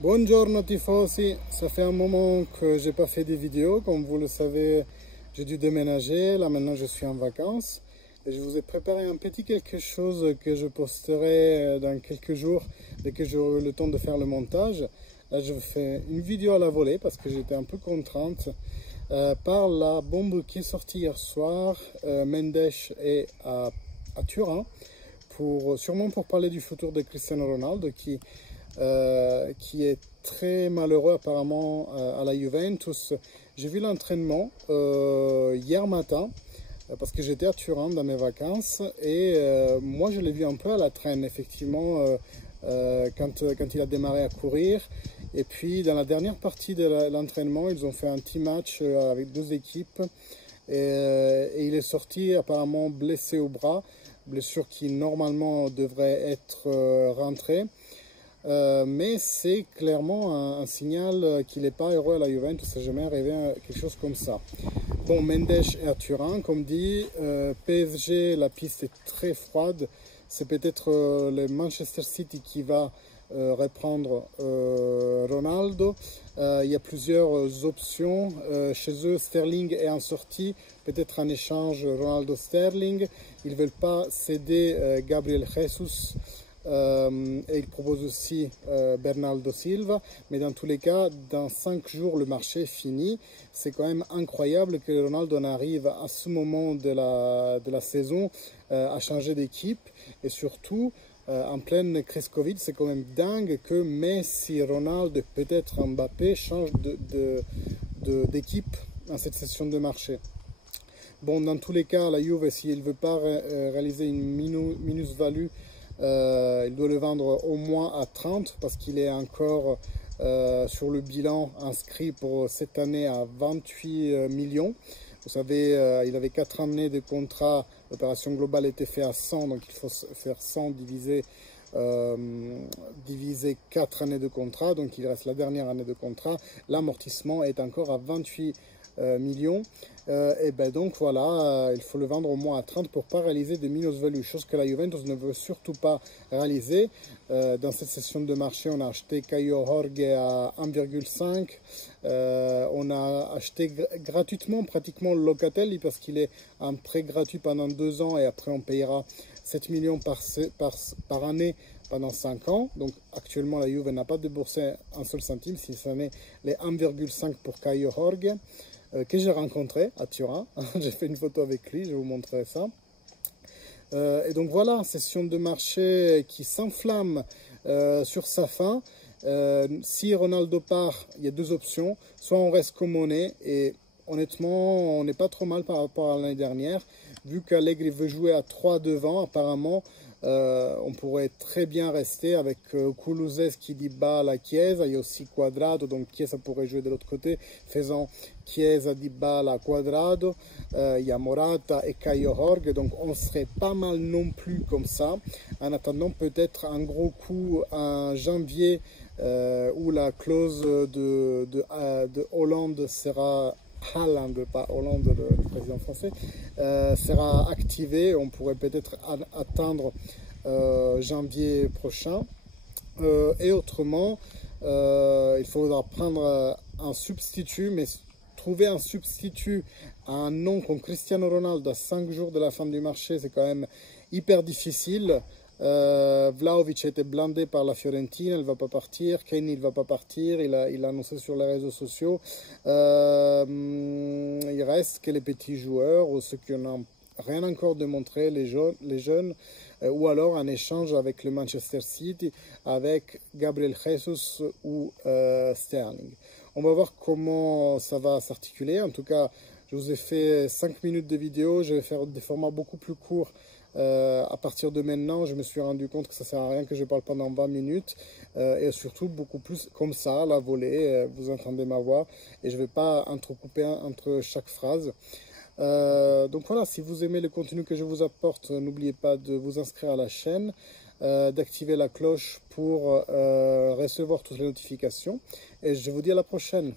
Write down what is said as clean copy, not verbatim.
Buongiorno tifosi, ça fait un moment que j'ai pas fait des vidéos, comme vous le savez, j'ai dû déménager, là maintenant je suis en vacances et je vous ai préparé un petit quelque chose que je posterai dans quelques jours dès que j'aurai le temps de faire le montage. Là je fais une vidéo à la volée parce que j'étais un peu contrainte par la bombe qui est sortie hier soir, Mendes et à Turin, sûrement pour parler du futur de Cristiano Ronaldo qui est très malheureux apparemment à la Juventus. J'ai vu l'entraînement hier matin parce que j'étais à Turin dans mes vacances et moi je l'ai vu un peu à la traîne effectivement quand il a démarré à courir. Et puis dans la dernière partie de l'entraînement ils ont fait un petit match avec deux équipes et il est sorti apparemment blessé au bras, blessure qui normalement devrait être rentrée. Mais c'est clairement un signal qu'il n'est pas heureux à la Juventus, ça n'a jamais arrivé quelque chose comme ça. Bon, Mendes est à Turin, comme dit, PSG, la piste est très froide, c'est peut-être le Manchester City qui va reprendre Ronaldo. Il y a plusieurs options chez eux. Sterling est en sortie, peut-être en échange Ronaldo-Sterling. Ils ne veulent pas céder Gabriel Jesus. Et il propose aussi Bernardo Silva, mais dans tous les cas, dans 5 jours, le marché est fini. C'est quand même incroyable que Ronaldo en arrive à ce moment de la saison à changer d'équipe, et surtout en pleine crise Covid, c'est quand même dingue que Messi, Ronaldo, peut-être Mbappé changent d'équipe dans cette session de marché. Bon, dans tous les cas, la Juve, s'il ne veut pas réaliser une minus-value, il doit le vendre au moins à 30 parce qu'il est encore sur le bilan inscrit pour cette année à 28 millions. Vous savez, il avait 4 années de contrat, l'opération globale était faite à 100, donc il faut faire 100 diviser 4 années de contrat, donc il reste la dernière année de contrat. L'amortissement est encore à 28 millions. Et ben donc voilà, il faut le vendre au moins à 30 pour ne pas réaliser de minus-value, chose que la Juventus ne veut surtout pas réaliser. Dans cette session de marché, on a acheté Caio Jorge à 1,5. On a acheté gratuitement pratiquement le Locatelli parce qu'il est en prêt gratuit pendant 2 ans et après on payera 7 millions par année pendant 5 ans. Donc actuellement la Juve n'a pas déboursé un seul centime, si ce n'est les 1,5 pour Caio Jorge. Que j'ai rencontré à Turin. J'ai fait une photo avec lui, je vais vous montrer ça. Et donc voilà, session de marché qui s'enflamme sur sa fin. Si Ronaldo part, il y a 2 options. Soit on reste comme on est, et honnêtement, on n'est pas trop mal par rapport à l'année dernière. Vu qu'Allegri veut jouer à 3 devant, apparemment, on pourrait très bien rester avec Kulusevski, Dybala, Chiesa. Il y a aussi Cuadrado, donc Chiesa pourrait jouer de l'autre côté, faisant Chiesa, Dybala, Cuadrado. Il y a Morata et Caio Jorge, donc on serait pas mal non plus comme ça. En attendant peut-être un gros coup en janvier où la clause de Hollande sera... Haaland, pas Hollande, le président français, sera activé. On pourrait peut-être attendre janvier prochain. Et autrement, il faudra prendre un substitut, mais trouver un substitut à un nom comme Cristiano Ronaldo à 5 jours de la fin du marché, c'est quand même hyper difficile. Vlahovic a été blindé par la Fiorentina, il ne va pas partir. Kane, il ne va pas partir, il a annoncé sur les réseaux sociaux. Il reste que les petits joueurs ou ceux qui n'ont rien encore démontré, les jeunes, ou alors un échange avec le Manchester City, avec Gabriel Jesus ou Sterling. On va voir comment ça va s'articuler. En tout cas, je vous ai fait 5 minutes de vidéo, je vais faire des formats beaucoup plus courts. À partir de maintenant, je me suis rendu compte que ça ne sert à rien que je parle pendant 20 minutes et surtout beaucoup plus comme ça, à la volée, vous entendez ma voix et je ne vais pas entrecouper entre chaque phrase. Donc voilà, si vous aimez le contenu que je vous apporte, n'oubliez pas de vous inscrire à la chaîne, d'activer la cloche pour recevoir toutes les notifications et je vous dis à la prochaine.